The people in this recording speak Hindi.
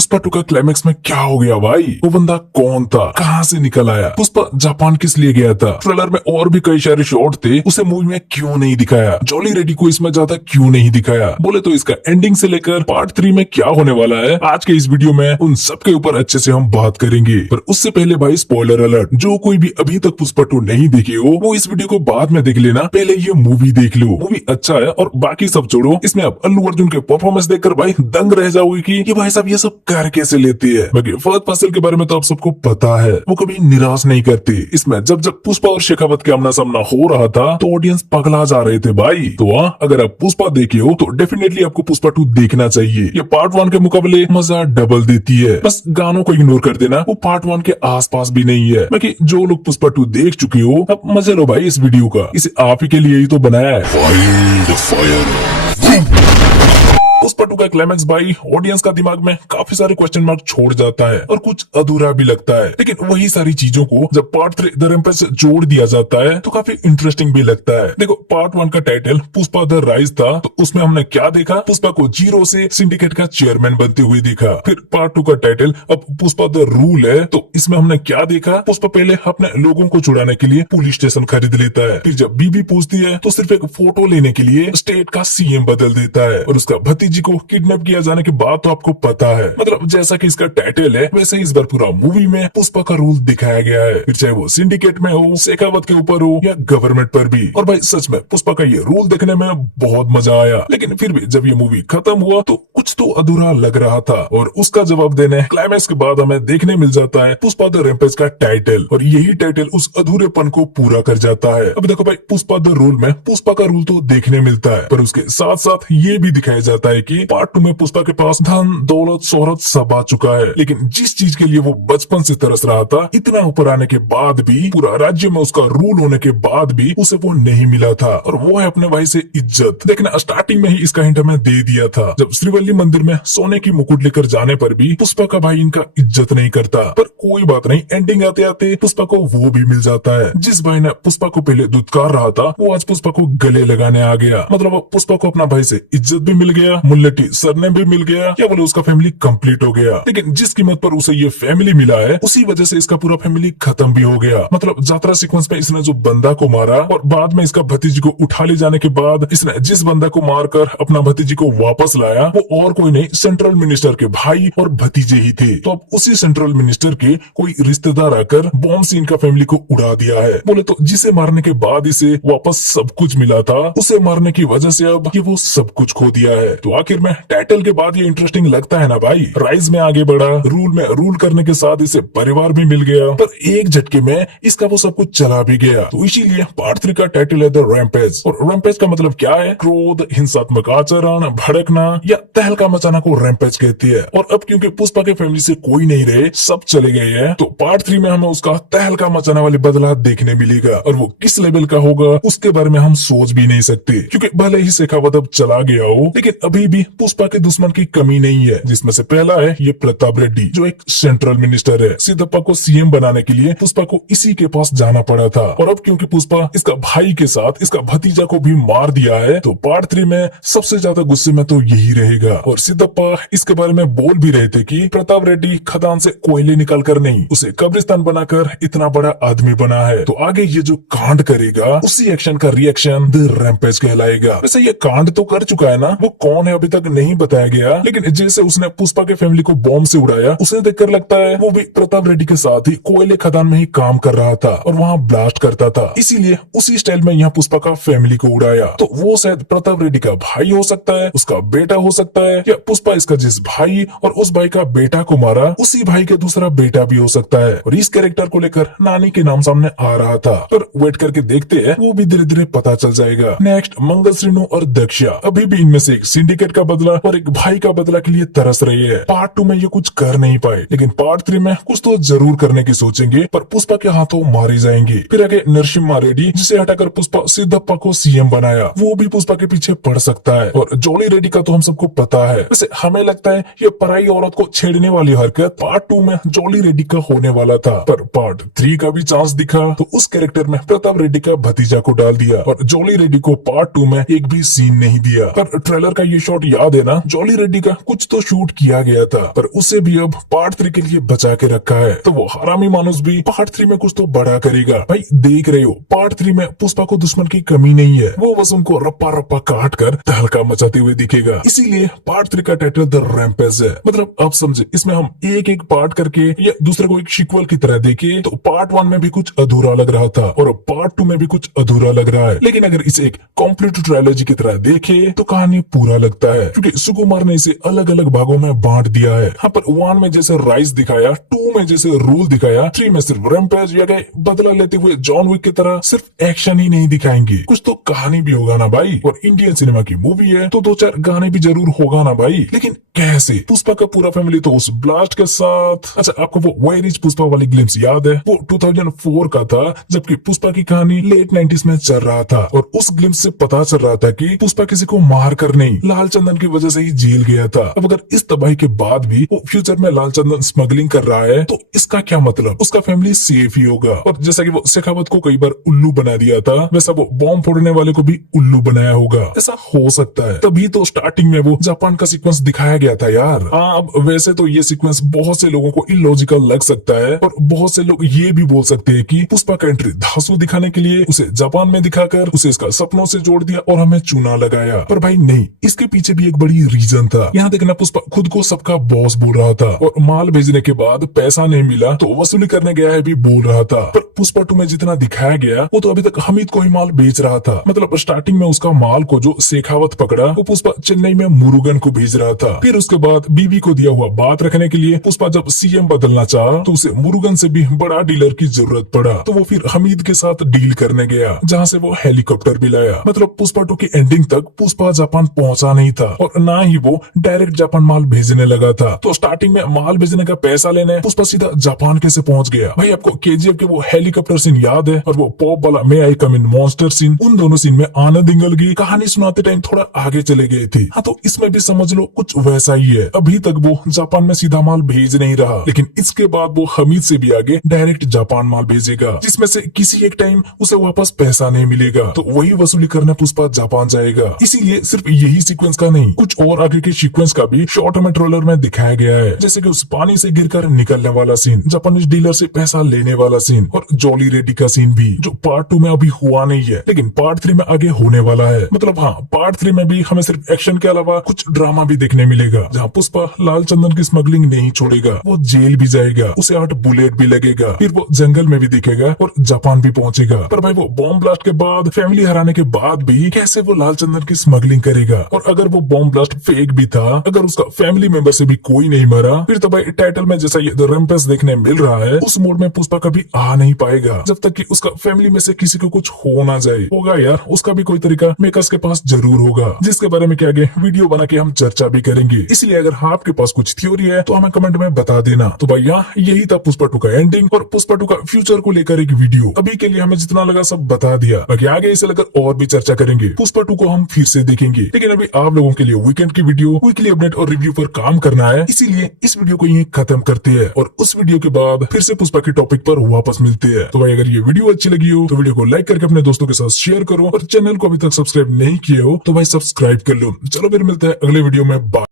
पुष्पा 2 का क्लाइमेक्स में क्या हो गया भाई? वो बंदा कौन था, कहाँ से निकल आया? पुष्पा जापान किस लिए गया था? ट्रेलर में और भी कई सारे शॉट थे, उसे मूवी में क्यों नहीं दिखाया? जॉली रेड्डी को इसमें ज्यादा क्यों नहीं दिखाया? बोले तो इसका एंडिंग से लेकर पार्ट 3 में क्या होने वाला है, आज के इस वीडियो में उन सब के ऊपर अच्छे से हम बात करेंगे। पर उससे पहले भाई स्पॉइलर अलर्ट, जो कोई भी अभी तक पुष्पा 2 नहीं देखे हो वो इस वीडियो को बाद में देख लेना, पहले ये मूवी देख लो। मूवी अच्छा है और बाकी सब छोड़ो, इसमें आप अल्लू अर्जुन के परफॉर्मेंस देखकर भाई दंग रह जाओगे कि ये भाई साहब ये सब कर कैसे लेती है। बाकी फहद फासिल के बारे में तो आप सबको पता है, वो कभी निराश नहीं करती। इसमें जब जब पुष्पा और शेखावत के आमना सामना हो रहा था तो ऑडियंस पगला जा रहे थे भाई। तो अगर आप पुष्पा देखे हो तो डेफिनेटली आपको पुष्पा 2 देखना चाहिए। ये पार्ट 1 के मुकाबले मजा डबल देती है। बस गानों को इग्नोर कर देना, वो पार्ट 1 के आसपास भी नहीं है। बाकी जो लोग पुष्पा 2 देख चुके हो अब मजे लो भाई इस वीडियो का, इसे आप ही के लिए ही तो बनाया है। पुष्पा 2 का क्लाइमेक्स भाई ऑडियंस का दिमाग में काफी सारे क्वेश्चन मार्क छोड़ जाता है और कुछ अधूरा भी लगता है, लेकिन वही सारी चीजों को जब पार्ट 3 द रैम्पेज से जोड़ दिया जाता है तो काफी इंटरेस्टिंग भी लगता है। देखो पार्ट 1 का टाइटल पुष्पा द राइज था, तो उसमें हमने क्या देखा, पुष्पा को जीरो से सिंडिकेट का चेयरमैन बनते हुए देखा। फिर पार्ट 2 का टाइटल अब पुष्पा द रूल है, तो इसमें हमने क्या देखा, पुष्पा पहले अपने लोगों को छुड़ाने के लिए पुलिस स्टेशन खरीद लेता है। फिर जब बीबी पूछती है तो सिर्फ एक फोटो लेने के लिए स्टेट का सीएम बदल देता है, और उसका भतीजी को किडनैप किया जाने के बाद तो आपको पता है, मतलब जैसा कि इसका टाइटल है वैसे ही इस बार पूरा मूवी में पुष्पा का रूल दिखाया गया है, फिर चाहे वो सिंडिकेट में हो, शेखावत के ऊपर हो या गवर्नमेंट पर भी। और भाई सच में पुष्पा का ये रूल देखने में बहुत मजा आया, लेकिन फिर भी जब ये मूवी खत्म हुआ तो कुछ तो अधूरा लग रहा था, और उसका जवाब देने क्लाइमैक्स के बाद हमें देखने मिल जाता है पुष्पा द रैम्पेज का टाइटल, और यही टाइटल उस अधूरेपन को पूरा कर जाता है। अब देखो भाई पुष्पा द रूल में पुष्पा का रूल तो देखने मिलता है, पर उसके साथ साथ ये भी दिखाया जाता है कि पार्ट 2 में पुष्पा के पास धन दौलत शोहरत सब आ चुका है, लेकिन जिस चीज के लिए वो बचपन से तरस रहा था, इतना ऊपर आने के बाद भी, पूरा राज्य में उसका रूल होने के बाद भी उसे वो नहीं मिला था, और वो है अपने भाई से इज्जत। देखना स्टार्टिंग में ही इसका हिंट हमें दे दिया था, जब श्रीवल्ली मंदिर में सोने की मुकुट लेकर जाने पर भी पुष्पा का भाई इनका इज्जत नहीं करता। पर कोई बात नहीं, एंडिंग आते आते पुष्पा को वो भी मिल जाता है। जिस भाई ने पुष्पा को पहले दुत्कार रहा था वो आज पुष्पा को गले लगाने आ गया, मतलब पुष्पा को अपना भाई से इज्जत भी मिल गया, मुल्लेटी सरनेम भी मिल गया, क्या बोले उसका फैमिली कंप्लीट हो गया। लेकिन जिस कीमत पर उसे ये फैमिली मिला है उसी वजह से इसका पूरा फैमिली खत्म भी हो गया। मतलब यात्रा सीक्वेंस में इसने जो बंदा को मारा और बाद में इसका भतीजी को उठा ले जाने के बाद इसने जिस बंदा को मारकर अपना भतीजी को वापस लाया वो और कोई नहीं, सेंट्रल मिनिस्टर के भाई और भतीजे ही थे। तो अब उसी सेंट्रल मिनिस्टर के कोई रिश्तेदार आकर बॉम्ब से इनका फैमिली को उड़ा दिया है। बोले तो जिसे मारने के बाद इसे वापस सब कुछ मिला था, उसे मारने की वजह से अब ये वो सब कुछ खो दिया है। तो आखिर में टाइटल के बाद ये इंटरेस्टिंग लगता है ना भाई, राइज में आगे बढ़ा, रूल में रूल करने के साथ इसे परिवार भी मिल गया, पर एक झटके में इसका वो सब कुछ चला भी गया। तो इसीलिए पार्ट 3 का टाइटल है द रैम्पेज, और रैम्पेज का मतलब क्या है, क्रोध, हिंसात्मक आचरण, भड़कना या तहलका मचाना को रैम्पेज कहती है। और अब क्योंकि पुष्पा के फैमिली से कोई नहीं रहे, सब चले गए हैं, तो पार्ट 3 में हमें उसका तहलका मचाने वाले बदला देखने मिलेगा, और वो किस लेवल का होगा उसके बारे में हम सोच भी नहीं सकते, क्योंकि भले ही शेखावत अब चला गया हो लेकिन अभी भी पुष्पा के दुश्मन की कमी नहीं है, जिसमें से पहला है ये प्रताप रेड्डी जो एक सेंट्रल मिनिस्टर है। सिद्धप्पा को सीएम बनाने के लिए पुष्पा को इसी के पास जाना पड़ा था, और अब क्योंकि पुष्पा इसका भाई के साथ इसका भतीजा को भी मार दिया है तो पार्ट 3 में सबसे ज्यादा गुस्से में तो यही रहेगा। और सिद्धप्पा इसके बारे में बोल भी रहे थे कि प्रताप रेड्डी खदान से कोयले निकाल कर नहीं, उसे कब्रिस्तान बनाकर इतना बड़ा आदमी बना है, तो आगे ये जो कांड करेगा उसी एक्शन का रिएक्शन द रैम्पेज कहलाएगा। वैसे ये कांड तो कर चुका है ना, वो कौन है अभी तक नहीं बताया गया, लेकिन जैसे उसने पुष्पा के फैमिली को बॉम्ब से उड़ाया उसे देखकर लगता है वो भी प्रताप रेड्डी के साथ ही कोयले खदान में ही काम कर रहा था और वहाँ ब्लास्ट करता था, इसीलिए उसी स्टाइल में यहाँ पुष्पा का फैमिली को उड़ाया। तो वो शायद प्रताप रेड्डी का भाई हो सकता है, उसका बेटा हो सकता है, या पुष्पा इसका जिस भाई और उस भाई का बेटा को मारा उसी भाई के दूसरा बेटा भी हो सकता है। और इस कैरेक्टर को लेकर नानी के नाम सामने आ रहा था, पर वेट करके देखते हैं, वो भी धीरे धीरे पता चल जाएगा। नेक्स्ट मंगल श्रीनु और दक्षा अभी भी इनमें से एक सिंडिकेट का बदला और एक भाई का बदला के लिए तरस रही है। पार्ट 2 में ये कुछ कर नहीं पाए, लेकिन पार्ट 3 में कुछ तो जरूर करने की सोचेंगे, पर पुष्पा के हाथों मारी जाएंगे। फिर आगे नरसिम्हा रेड्डी जिसे हटाकर पुष्पा सिद्धप्पा को सीएम बनाया, वो भी पुष्पा के पीछे पड़ सकता है। और जॉली रेड्डी का तो हम सबको पता है, वैसे हमें लगता है ये पराई औरत को छेड़ने वाली हरकत पार्ट 2 में जॉली रेड्डी का होने वाला था, पर पार्ट 3 का भी चांस दिखा तो उस कैरेक्टर में प्रताप रेड्डी का भतीजा को डाल दिया, और जॉली रेड्डी को पार्ट 2 में एक भी सीन नहीं दिया। पर ट्रेलर का ये शॉट शॉट याद है ना, जॉली रेड्डी का कुछ तो शूट किया गया था, पर उसे भी अब पार्ट 3 के लिए बचा के रखा है। तो वो हरामी मानुस भी पार्ट 3 में कुछ तो बड़ा करेगा। भाई देख रहे हो, पार्ट 3 में पुष्पा को दुश्मन की कमी नहीं है, वो बस उनको रप्पा रप्पा काट कर तहलका मचाते हुए दिखेगा। इसीलिए पार्ट 3 का टाइटल द रैम्पेज है। मतलब अब समझे, इसमें हम एक एक पार्ट करके या दूसरे को एक सीक्वल की तरह देखे तो पार्ट 1 में भी कुछ अधूरा लग रहा था और पार्ट 2 में भी कुछ अधूरा लग रहा है, लेकिन अगर इसे एक कंप्लीट ट्रायलॉजी की तरह देखे तो कहानी पूरा लगता है, क्योंकि सुकुमार ने इसे अलग अलग भागों में बांट दिया है। हाँ, पर 1 में जैसे राइज दिखाया, 2 में जैसे रूल दिखाया, 3 में सिर्फ रैम्पेज या गए बदला लेते हुए जॉन विक की तरह सिर्फ एक्शन ही नहीं दिखाएंगे, कुछ तो कहानी भी होगा ना भाई। और इंडियन सिनेमा की मूवी है तो 2-4 गाने भी जरूर होगा ना भाई, लेकिन कैसे? पुष्पा का पूरा फैमिली तो उस ब्लास्ट के साथ। अच्छा, आपको वो वेयर इज पुष्पा वाली ग्लिम्स याद है? वो 2004 का था, जबकि पुष्पा की कहानी लेट 90s में चल रहा था और उस ग्लिम्स से पता चल रहा था कि पुष्पा किसी को मार कर नहीं, लाल चंदन की वजह से ही जेल गया था। अब अगर इस तबाही के बाद भी वो फ्यूचर में लाल चंदन स्मगलिंग कर रहा है तो इसका क्या मतलब? उसका फैमिली सेफ ही होगा। और जैसा कि वो शेखावत को कई बार उल्लू बना दिया था, वैसा वो बॉम्ब फोड़ने वाले को भी उल्लू बनाया होगा। ऐसा हो सकता है, तभी तो स्टार्टिंग में वो जापान का सीक्वेंस दिखाया गया था यार। अब वैसे तो ये सीक्वेंस बहुत से लोगों को इलॉजिकल लग सकता है और बहुत से लोग ये भी बोल सकते हैं कि पुष्पा का एंट्री धांसू दिखाने के लिए उसे जापान में दिखाकर उसे इसका सपनों से जोड़ दिया और हमें चूना लगाया। पर भाई नहीं, इसके पीछे भी एक बड़ी रीजन था। यहाँ देखना, पुष्पा खुद को सबका बॉस बोल रहा था और माल भेजने के बाद पैसा नहीं मिला तो वसूली करने गया है भी बोल रहा था। पर पुष्पा 2 में जितना दिखाया गया वो तो अभी तक हमीद को ही माल बेच रहा था। मतलब स्टार्टिंग में उसका माल को जो शेखावत पकड़ा वो पुष्पा चेन्नई में मुरुगन को भेज रहा था। फिर उसके बाद बीवी को दिया हुआ बात रखने के लिए पुष्पा जब सीएम बदलना चाहा तो उसे मुरुगन से भी बड़ा डीलर की जरूरत पड़ा, तो वो फिर हमीद के साथ डील करने गया, जहाँ से वो हेलीकॉप्टर भी लाया। मतलब पुष्पा 2 की एंडिंग तक पुष्पा जापान पहुंचा नहीं था और ना ही वो डायरेक्ट जापान माल भेजने लगा था। तो स्टार्टिंग में माल भेजने का पैसा लेने पुष्पा सीधा जापान कैसे पहुंच गया? भाई आपको केजीएफ के वो हेलीकॉप्टर सीन याद है और वो पॉप वाला मे आई कम इन मॉन्स्टर सीन? उन दोनों सीन में आनंद इंगल की कहानी सुनाते टाइम थोड़ा आगे चले गए थे। हाँ, तो इसमें भी समझ लो कुछ वैसा ही है। अभी तक वो जापान में सीधा माल भेज नहीं रहा, लेकिन इसके बाद वो हमीद से भी आगे डायरेक्ट जापान माल भेजेगा, जिसमें से किसी एक टाइम उसे वापस पैसा नहीं मिलेगा, तो वही वसूली करने पुष्पा जापान जाएगा। इसीलिए सिर्फ यही सीक्वेंस का नहीं, कुछ और आगे के सीक्वेंस का भी शॉर्ट में ट्रेलर में दिखाया गया है, जैसे कि उस पानी से गिरकर निकलने वाला सीन, जापानीज डीलर से पैसा लेने वाला सीन और जॉली रेड्डी का सीन भी, जो पार्ट 2 में अभी हुआ नहीं है लेकिन पार्ट 3 में आगे होने वाला है। मतलब हाँ, पार्ट 3 में भी हमें सिर्फ एक्शन के अलावा कुछ ड्रामा भी देखने मिलेगा, जहाँ पुष्पा लाल चंदन की स्मगलिंग नहीं छोड़ेगा, वो जेल भी जाएगा, उसे 8 बुलेट भी लगेगा, फिर वो जंगल में भी दिखेगा और जापान भी पहुंचेगा। पर भाई वो बॉम्ब ब्लास्ट के बाद, फैमिली हराने के बाद भी कैसे वो लाल चंदन की स्मगलिंग करेगा? और अगर वो बॉम्ब ब्लास्ट फेक भी था, अगर उसका फैमिली मेंबर से भी कोई नहीं मरा, फिर तो भाई टाइटल में जैसा ये द रैम्पेज देखने मिल रहा है, उस मोड में पुष्पा कभी आ नहीं पाएगा जब तक कि उसका फैमिली में से किसी को कुछ हो ना जाए। होगा यार, उसका भी कोई तरीका मेकर्स के पास जरूर होगा, जिसके बारे में क्या आगे वीडियो बना के हम चर्चा भी करेंगे। इसलिए अगर आपके पास कुछ थ्योरी है तो हमें कमेंट में बता देना। तो भाई यहाँ यही था पुष्पा 2 का एंडिंग और पुष्पा 2 का फ्यूचर को लेकर एक वीडियो। अभी के लिए हमें जितना लगा सब बता दिया, बाकी आगे इसे लेकर और भी चर्चा करेंगे। पुष्पा 2 को हम फिर से देखेंगे, लेकिन अभी आप लोगों के लिए वीकेंड की वीडियो, वीकली अपडेट और रिव्यू पर काम करना है, इसीलिए इस वीडियो को यहीं खत्म करते हैं और उस वीडियो के बाद फिर से पुष्पा के टॉपिक पर वापस मिलते हैं। तो भाई अगर ये वीडियो अच्छी लगी हो तो वीडियो को लाइक करके अपने दोस्तों के साथ शेयर करो और चैनल को अभी तक सब्सक्राइब नहीं किए हो तो भाई सब्सक्राइब कर लो। चलो फिर मिलते हैं अगले वीडियो में। बाय।